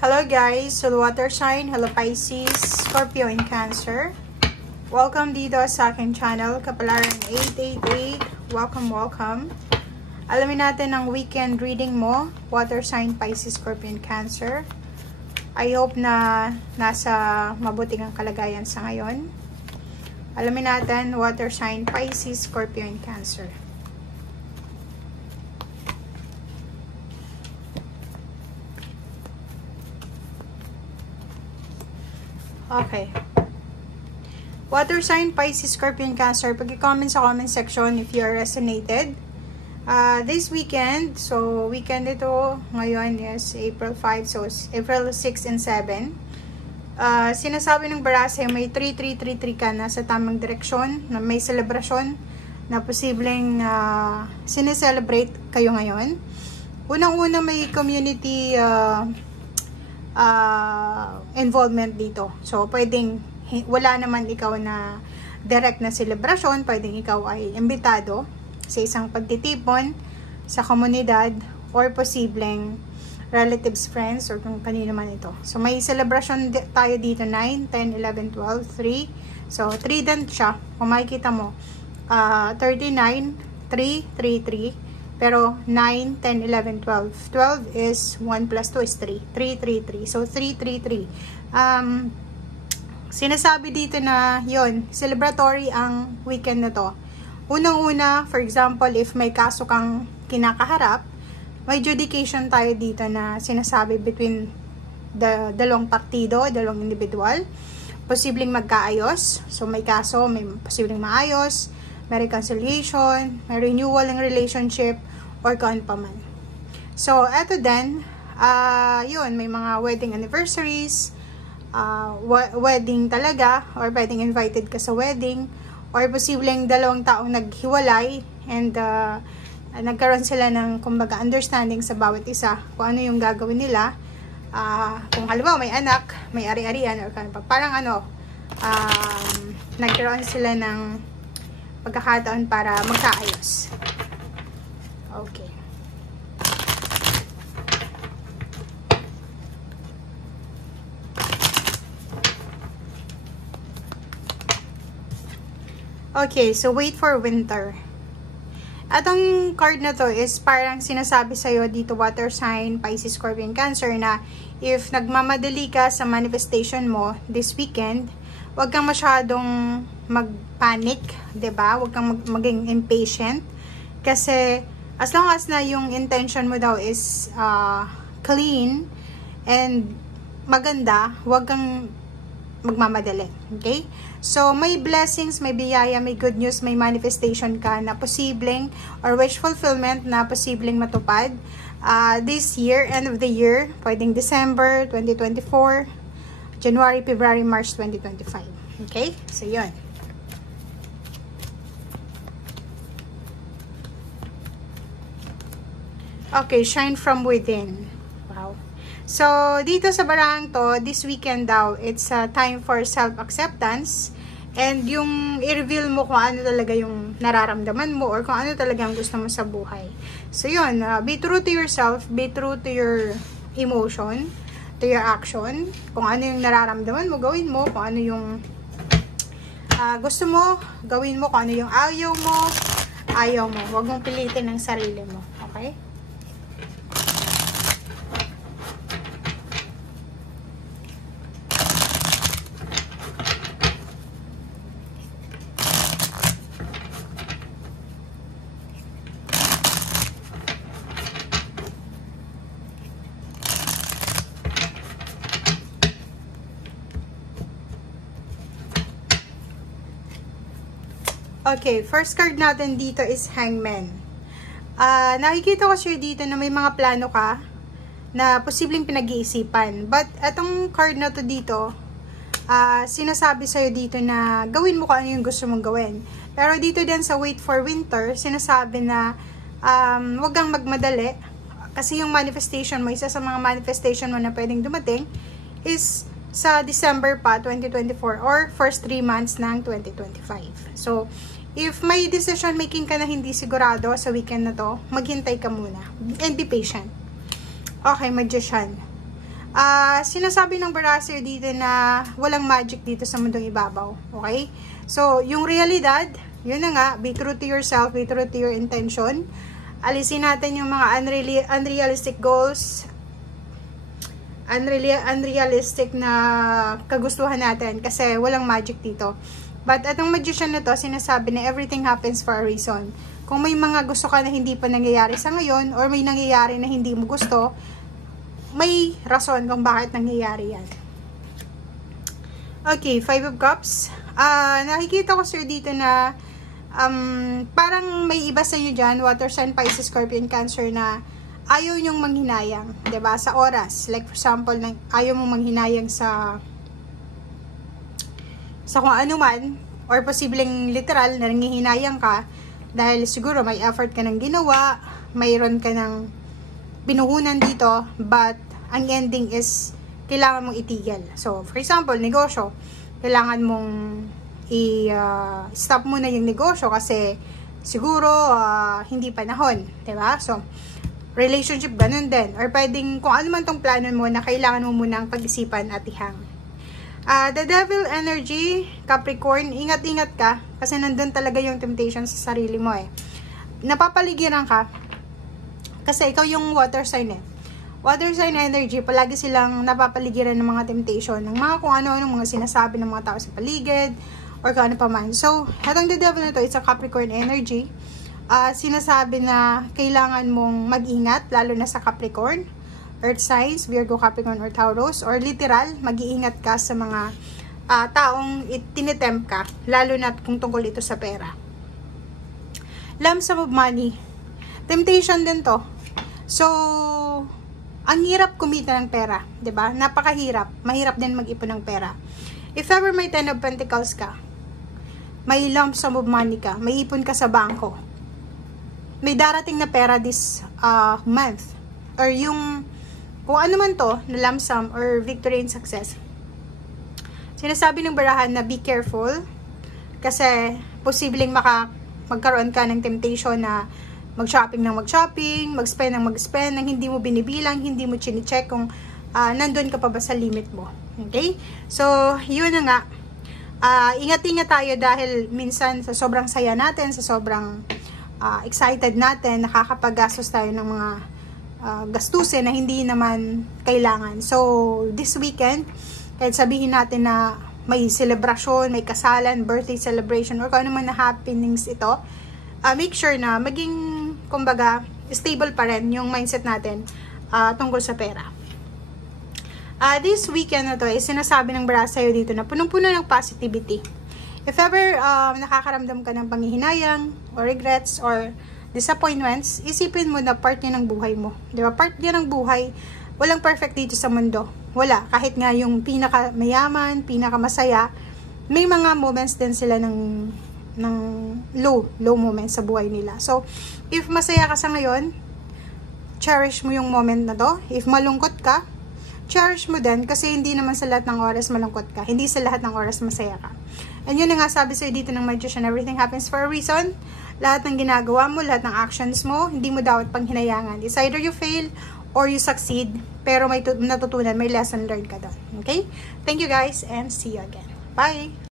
Hello guys, hello water sign, hello Pisces, Scorpio, and Cancer. Welcome dito sa aking channel, Kapalaran 888. Welcome. Alamin natin ang weekend reading mo, water sign, Pisces, Scorpio, and Cancer. I hope na nasa mabuting ang kalagayan sa ngayon. Alamin natin, water sign, Pisces, Scorpio, and Cancer. Okay. Water sign, Pisces, Scorpio, and Cancer. Pag-comment sa comment section if you are resonated. This weekend, so weekend ito, ngayon is April 5, so April 6 and 7. Sinasabi ng Barase, may 3333 ka na sa tamang direksyon, na may selebrasyon na posibleng sineselebrate kayo ngayon. Unang-una may community involvement dito. So, pwedeng wala naman ikaw na direct na celebration, pwedeng ikaw ay imbitado sa isang pagtitipon sa komunidad or posibleng relatives, friends, or kung kanino man ito. So, may celebration tayo dito, 9, 10, 11, 12, 3. So, 3 din siya. Kung makikita mo, 39, 3, 3, 3. Pero 9, 10, 11, 12. 12 is 1 plus 2 is 3. 3, 3, 3. So, 3, 3, 3. Sinasabi dito na, yon celebratory ang weekend na to. Unang-una, for example, if may kaso kang kinakaharap, may adjudication tayo dito na sinasabi between the dalawang partido, dalawang individual. Posibleng magkaayos. So, may kaso, may posibleng maayos, may reconciliation, may renewal ng relationship, or kung pa man. So, eto din, yun, may mga wedding anniversaries, wedding talaga, or pwedeng invited ka sa wedding, or posibleng dalawang taong naghiwalay, and nagkaroon sila ng, kumbaga, understanding sa bawat isa, kung ano yung gagawin nila. Kung halimbawa may anak, may ari-arian, or parang nagkaroon sila ng pagkakataon para magkaayos. Okay. Okay, so wait for winter. Atong card na to is parang sinasabi sa'yo dito, water sign, Pisces, Scorpio, and Cancer, na if nagmamadali ka sa manifestation mo this weekend, huwag kang masyadong mag-panic, 'di ba? Huwag kang maging impatient kasi as long as na yung intention mo daw is clean and maganda, huwag kang magmamadali. Okay? So, may blessings, may biyaya, may good news, may manifestation ka na posibleng or wish fulfillment na posibleng matupad this year, end of the year, pwedeng December 2024, January, February, March 2025. Okay? So, yun. Okay, shine from within. Wow. So, dito sa barang to, this weekend daw, it's a time for self-acceptance. And yung i-reveal mo kung ano talaga yung nararamdaman mo or kung ano talaga ang gusto mo sa buhay. So, yun. Be true to yourself. Be true to your emotion, to your action. Kung ano yung nararamdaman mo, gawin mo. Kung ano yung gusto mo, gawin mo. Kung ano yung ayaw mo, ayaw mo. Huwag mong pilitin ang sarili mo. Okay? Okay, first card natin dito is Hangman. Nakikita ko sa'yo dito na may mga plano ka na posibleng pinag-iisipan. But, etong card na to dito, sinasabi sa'yo dito na gawin mo kung ano yung gusto mong gawin. Pero dito din sa wait for winter, sinasabi na huwag kang magmadali. Kasi yung manifestation mo, isa sa mga manifestation mo na pwedeng dumating is sa December pa, 2024 or first 3 months ng 2025. So, if may decision making ka na hindi sigurado sa weekend na to, maghintay ka muna and be patient. Okay, Magician. Sinasabi ng Barasir dito na walang magic dito sa mundong ibabaw. Okay? So, yung realidad, yun na nga, be true to yourself, be true to your intention. Alisin natin yung mga unrealistic goals, unrealistic na kagustuhan natin kasi walang magic dito. But atong magician na to, sinasabi na everything happens for a reason. Kung may mga gusto ka na hindi pa nangyayari sa ngayon or may nangyayari na hindi mo gusto, may rason kung bakit nangyayari yan. Okay, 5 of Cups. Nakikita ko sir dito na parang may iba sa inyo dyan, water sign, Pisces, Scorpion, Cancer na ayaw nyong manghinayang, 'di ba? Sa oras. Like for example, ayaw mong manghinayang sa kung ano man, or posibleng literal na nanghihinayang ka dahil siguro may effort ka nang ginawa, mayroon ka ng binuhunan dito, but ang ending is kailangan mong itigil. So, for example, negosyo, kailangan mong i-stop muna yung negosyo kasi siguro hindi panahon, 'di ba? So, relationship, ganun din. Or pwedeng, kung ano man tong plano mo na kailangan mo munang pag-isipan at ihang. The Devil energy, Capricorn, ingat-ingat ka kasi nandun talaga yung temptation sa sarili mo eh. Napapaligiran ka kasi ikaw yung water sign eh. Water sign energy, palagi silang napapaligiran ng mga temptation, ng mga kung ano-ano, mga sinasabi ng mga tao sa paligid, or kung ano pa man. So, hatong The Devil na to, it's a Capricorn energy. Sinasabi na kailangan mong mag-ingat, lalo na sa Capricorn, Earth signs, Virgo, Capricorn, or Taurus, or literal, mag-iingat ka sa mga taong tinitempt ka, lalo na kung tungkol ito sa pera. Lump sum of money. Temptation din to. So, ang hirap kumita ng pera, 'di ba? Napakahirap. Mahirap din mag-ipon ng pera. If ever may 10 of Pentacles ka, may lump sum of money ka, may ipon ka sa bangko, may darating na pera this month, or yung kung ano man to, na lump sum or victory and success. Sinasabi ng barahan na be careful kasi posibleng magkaroon ka ng temptation na mag-shopping ng mag-shopping, mag-spend ng mag-spend, nang hindi mo binibilang, hindi mo chine-check kung nandun ka pa ba sa limit mo. Okay? So, yun na nga. Ingat-ingat tayo dahil minsan sa sobrang saya natin, sa sobrang excited natin, nakakapaggastos tayo ng mga gastusin na hindi naman kailangan. So, this weekend, kahit sabihin natin na may celebration, may kasalan, birthday celebration, or kung ano man na happenings ito, make sure na maging, kumbaga, stable pa rin yung mindset natin tungkol sa pera. This weekend na to, sinasabi ng bara sa'yo dito na punong-puno ng positivity. If ever nakakaramdam ka ng panghihinayang, or regrets, or disappointments, isipin mo na part niya ng buhay mo. Di ba? Part niya ng buhay. Walang perfect dito sa mundo. Wala. Kahit nga yung pinakamayaman, pinakamasaya, may mga moments din sila ng low moments sa buhay nila. So, if masaya ka sa ngayon, cherish mo yung moment na to. If malungkot ka, cherish mo din kasi hindi naman sa lahat ng oras malungkot ka. Hindi sa lahat ng oras masaya ka. And yun na nga sabi sa'yo dito ng Magician, everything happens for a reason. Lahat ng ginagawa mo, lahat ng actions mo, hindi mo dapat panghinayangan. It's either you fail or you succeed, pero may natutunan, may lesson learned ka doon. Okay? Thank you guys and see you again. Bye!